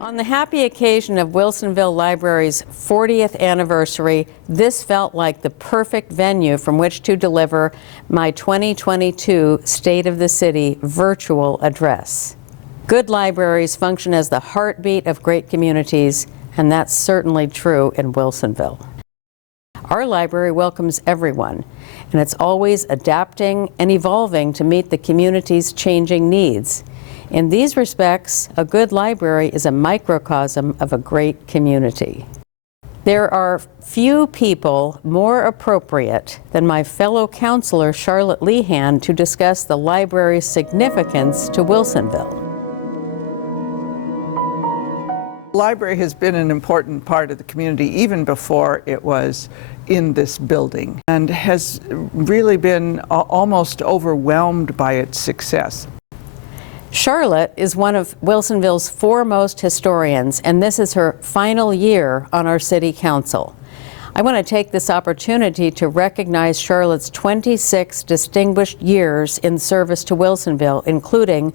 On the happy occasion of Wilsonville Library's 40th anniversary, this felt like the perfect venue from which to deliver my 2022 State of the City virtual address. Good libraries function as the heartbeat of great communities, and that's certainly true in Wilsonville. Our library welcomes everyone, and it's always adapting and evolving to meet the community's changing needs. In these respects, a good library is a microcosm of a great community. There are few people more appropriate than my fellow councilor Charlotte Lehan to discuss the library's significance to Wilsonville. The library has been an important part of the community even before it was in this building, and has really been almost overwhelmed by its success. Charlotte is one of Wilsonville's foremost historians, and this is her final year on our city council. I want to take this opportunity to recognize Charlotte's 26 distinguished years in service to Wilsonville, including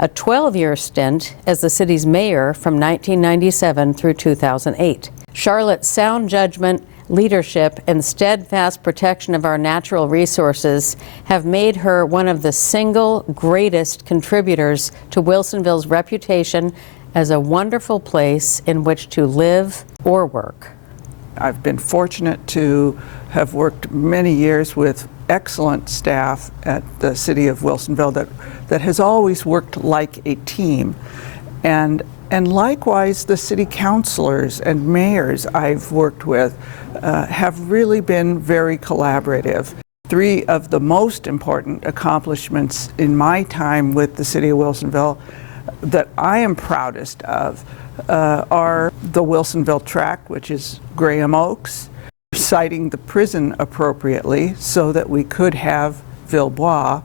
a 12-year stint as the city's mayor from 1997 through 2008. Charlotte's sound judgment, leadership, and steadfast protection of our natural resources have made her one of the single greatest contributors to Wilsonville's reputation as a wonderful place in which to live or work. I've been fortunate to have worked many years with excellent staff at the City of Wilsonville that has always worked like a team. And likewise, the city councilors and mayors I've worked with have really been very collaborative. Three of the most important accomplishments in my time with the City of Wilsonville that I am proudest of are the Wilsonville track, which is Graham Oaks, citing the prison appropriately so that we could have Villebois,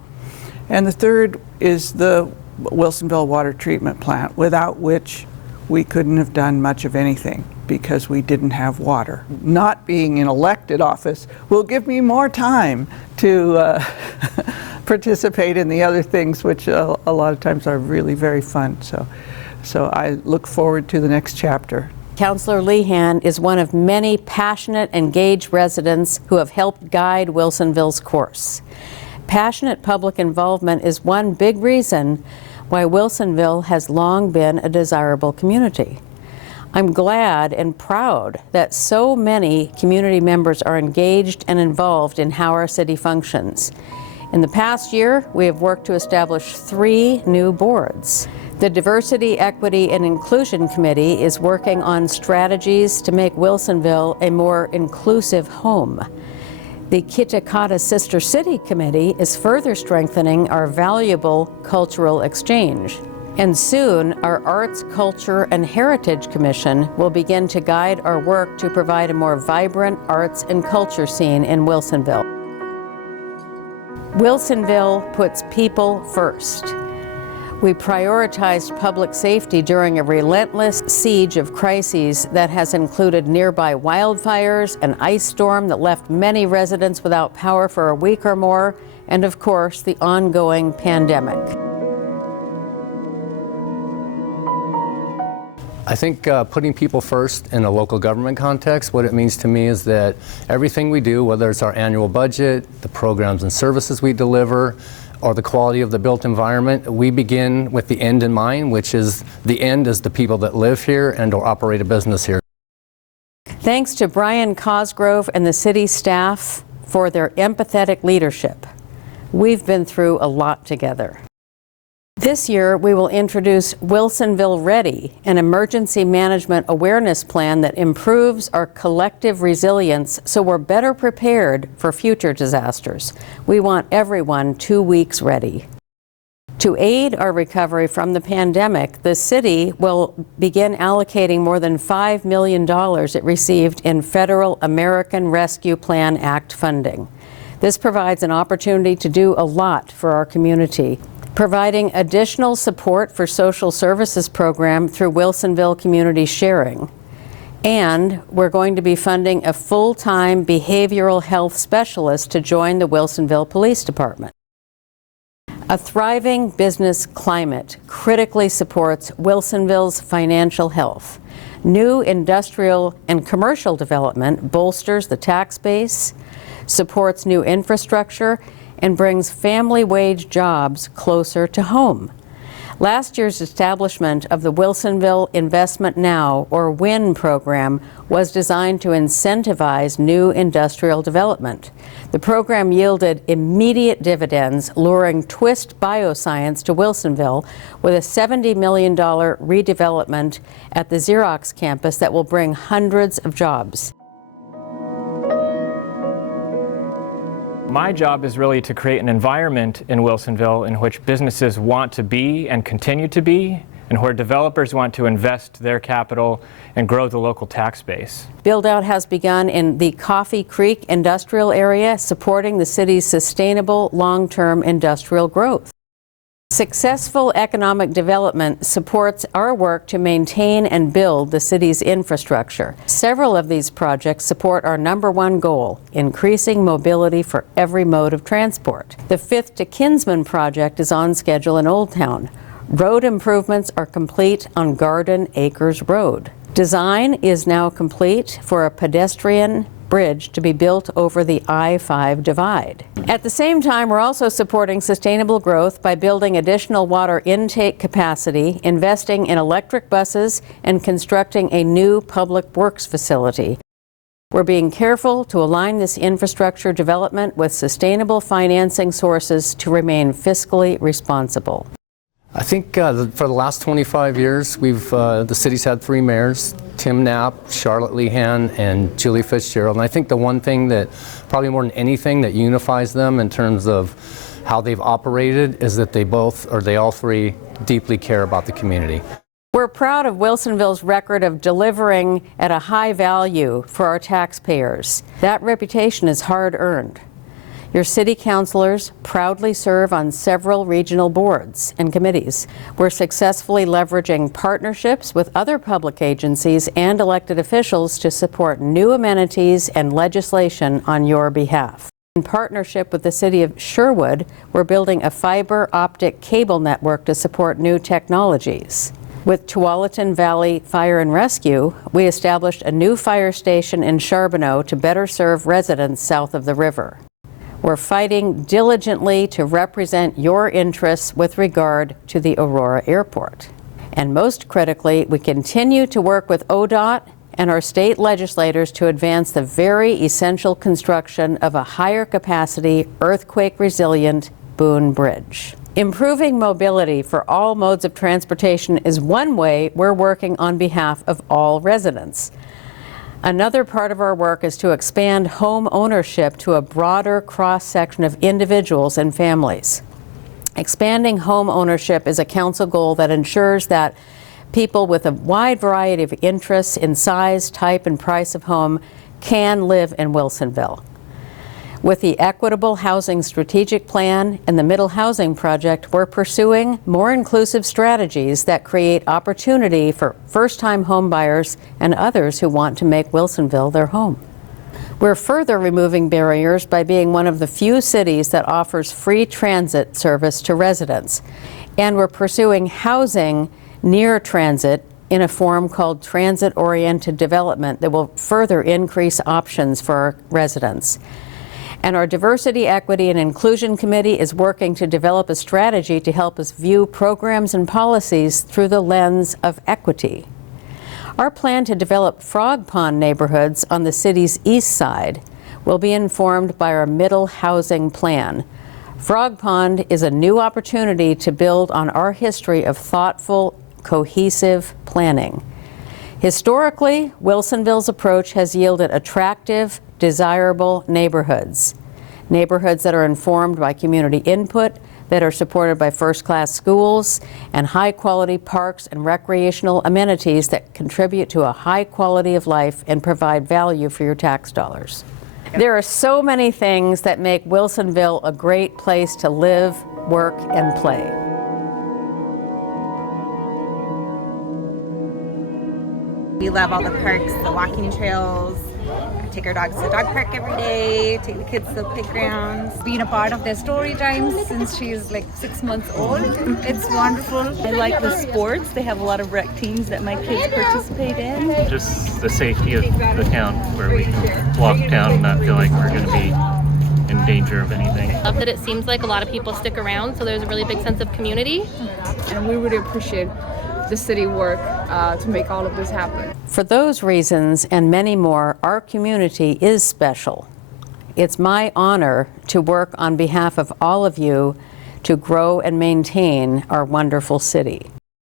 and the third is the Wilsonville water treatment plant, without which we couldn't have done much of anything because we didn't have water. Not being in elected office will give me more time to participate in the other things, which a lot of times are really very fun. So I look forward to the next chapter. Councilor Lehan is one of many passionate, engaged residents who have helped guide Wilsonville's course. Passionate public involvement is one big reason why Wilsonville has long been a desirable community. I'm glad and proud that so many community members are engaged and involved in how our city functions. In the past year, we have worked to establish 3 new boards. The Diversity, Equity, and Inclusion Committee is working on strategies to make Wilsonville a more inclusive home. The Kitakata Sister City Committee is further strengthening our valuable cultural exchange. And soon, our Arts, Culture, and Heritage Commission will begin to guide our work to provide a more vibrant arts and culture scene in Wilsonville. Wilsonville puts people first. We prioritized public safety during a relentless siege of crises that has included nearby wildfires, an ice storm that left many residents without power for a week or more, and of course, the ongoing pandemic. I think putting people first in a local government context, what it means to me is that everything we do, whether it's our annual budget, the programs and services we deliver, or the quality of the built environment, we begin with the end in mind, which is the end is the people that live here and or operate a business here. Thanks to Brian Cosgrove and the city staff for their empathetic leadership. We've been through a lot together. This year, we will introduce Wilsonville Ready, an emergency management awareness plan that improves our collective resilience so we're better prepared for future disasters. We want everyone 2 weeks ready. To aid our recovery from the pandemic, the city will begin allocating more than $5 million it received in federal American Rescue Plan Act funding. This provides an opportunity to do a lot for our community, providing additional support for social services program through Wilsonville Community Sharing. And we're going to be funding a full-time behavioral health specialist to join the Wilsonville Police Department. A thriving business climate critically supports Wilsonville's financial health. New industrial and commercial development bolsters the tax base, supports new infrastructure, and brings family wage jobs closer to home. Last year's establishment of the Wilsonville Investment Now, or WIN program, was designed to incentivize new industrial development. The program yielded immediate dividends, luring Twist Bioscience to Wilsonville with a $70 million redevelopment at the Xerox campus that will bring hundreds of jobs. My job is really to create an environment in Wilsonville in which businesses want to be and continue to be, and where developers want to invest their capital and grow the local tax base. Build-out has begun in the Coffee Creek industrial area, supporting the city's sustainable long-term industrial growth. Successful economic development supports our work to maintain and build the city's infrastructure. Several of these projects support our #1 goal, increasing mobility for every mode of transport. The Fifth to Kinsman project is on schedule in Old Town. Road improvements are complete on Garden Acres Road. Design is now complete for a pedestrian bridge to be built over the I-5 divide. At the same time, we're also supporting sustainable growth by building additional water intake capacity, investing in electric buses, and constructing a new public works facility. We're being careful to align this infrastructure development with sustainable financing sources to remain fiscally responsible. I think for the last 25 years, the city's had 3 mayors, Tim Knapp, Charlotte Lehan, and Julie Fitzgerald. And I think the one thing that, probably more than anything, that unifies them in terms of how they've operated is that they all 3 deeply care about the community. We're proud of Wilsonville's record of delivering at a high value for our taxpayers. That reputation is hard-earned. Your city councilors proudly serve on several regional boards and committees. We're successfully leveraging partnerships with other public agencies and elected officials to support new amenities and legislation on your behalf. In partnership with the city of Sherwood, we're building a fiber optic cable network to support new technologies. With Tualatin Valley Fire and Rescue, we established a new fire station in Charbonneau to better serve residents south of the river. We're fighting diligently to represent your interests with regard to the Aurora Airport. And most critically, we continue to work with ODOT and our state legislators to advance the very essential construction of a higher capacity, earthquake-resilient Boone Bridge. Improving mobility for all modes of transportation is one way we're working on behalf of all residents. Another part of our work is to expand home ownership to a broader cross-section of individuals and families. Expanding home ownership is a council goal that ensures that people with a wide variety of interests in size, type, and price of home can live in Wilsonville. With the Equitable Housing Strategic Plan and the Middle Housing Project, we're pursuing more inclusive strategies that create opportunity for first-time homebuyers and others who want to make Wilsonville their home. We're further removing barriers by being one of the few cities that offers free transit service to residents. And we're pursuing housing near transit in a form called transit-oriented development that will further increase options for our residents. And our Diversity, Equity, and Inclusion Committee is working to develop a strategy to help us view programs and policies through the lens of equity. Our plan to develop frog pond neighborhoods on the city's east side will be informed by our middle housing plan. Frog Pond is a new opportunity to build on our history of thoughtful, cohesive planning. Historically, Wilsonville's approach has yielded attractive, desirable neighborhoods that are informed by community input, that are supported by first-class schools, and high-quality parks and recreational amenities that contribute to a high quality of life and provide value for your tax dollars. There are so many things that make Wilsonville a great place to live, work, and play. We love all the parks, the walking trails, I take our dogs to the dog park every day, take the kids to the playgrounds. Being a part of their story time since she's like 6 months old. It's wonderful. I like the sports. They have a lot of rec teams that my kids participate in. Just the safety of the town, where we can walk down and not feel like we're going to be in danger of anything. I love that it seems like a lot of people stick around, so there's a really big sense of community. And we really appreciate the city work to make all of this happen. For those reasons and many more, our community is special. It's my honor to work on behalf of all of you to grow and maintain our wonderful city.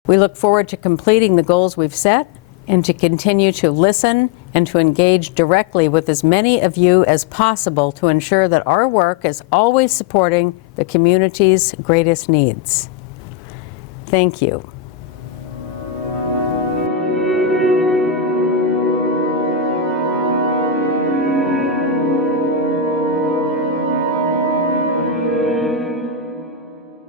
We look forward to completing the goals we've set and to continue to listen and to engage directly with as many of you as possible to ensure that our work is always supporting the community's greatest needs. Thank you.